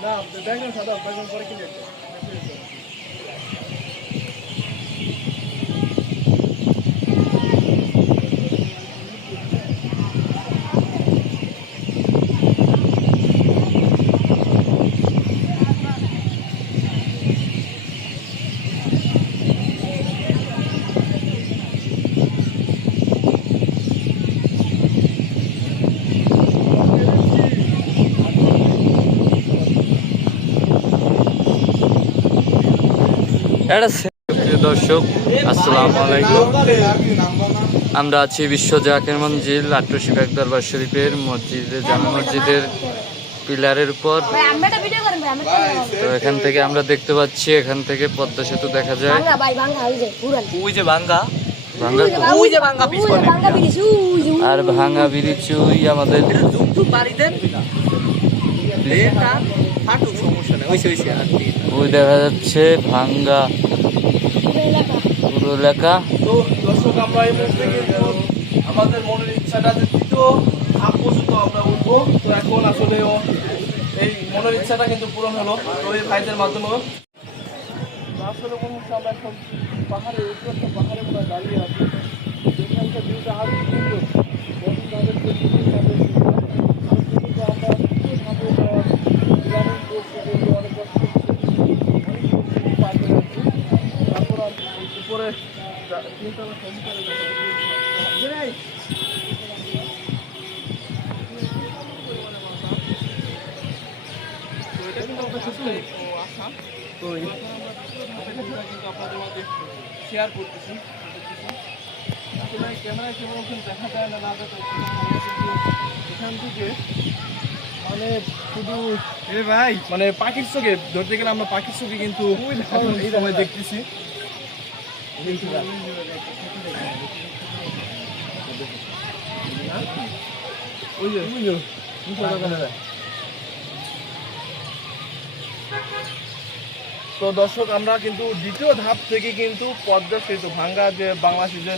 না ব্যাকগ্রাউন্ড সাদা ব্যাকগ্রাউন্ড পরে কিনে দর্শক আসসালামু আলাইকুম। আমরা আছি বিশ্ব জাকের মঞ্জিল আট্রসি বাগ দরবার শরীফের মসজিদে জামা মসজিদের পিলারের উপর। তো এখান থেকে আমরা দেখতে পাচ্ছি এখান থেকে পদ্মা সেতু দেখা যায়। ওই যে পুরান। ওই যে ভাঙ্গা আর ভাঙা বিরিচুই আমাদের। ফাটুক সমস্যা নেই ওইসে ওইসে আর দাও। ওই দেখা যাচ্ছে ভাঙ্গা পুরো এলাকা। তো দর্শক আমরা এই মুহূর্তে কিন্তু আমাদের মনের ইচ্ছাটা যে দ্বিতীয় ধাপ পর্যন্ত আমরা উঠবো। তো এখন আসলে ও এই মনের ইচ্ছাটা কিন্তু পূরণ হলো। তো এই ভাইদের মাধ্যমে আসলে মনে হচ্ছে আমরা এখন পাহাড়ে উঠে একটা পাহাড়ে আমরা দাঁড়িয়ে আছি। যেখানকার ভিউটা আরও সুন্দর বরং তাদের যে সুন্দরভাবে কিন্তু আমরা সুন্দরভাবে যাওয়ার গ্রামীণ পরিস্থিতি যে অনেক কষ্ট অনেক পরিস্থিতি পার করে যাচ্ছি তারপর আর উপরে যা- তিনতলা সহকারে দেখা যাচ্ছে। তো এটা কিন্তু আমরা কিছু তো এই- কিন্তু আপনাদের মাঝে শেয়ার করতেছি আসলে ক্যামেরায় দেখা যায় না না কিন্তু এখান থেকে মানে শুধু এ ভাই মানে পাখির চোখে ধরতে গেলে আমরা পাখির চোখে কিন্তু দেখতেছি। তো দর্শক আমরা কিন্তু দ্বিতীয় ধাপ থেকে কিন্তু পদ্মা সেতু ভাঙ্গা যে বাংলাদেশের যে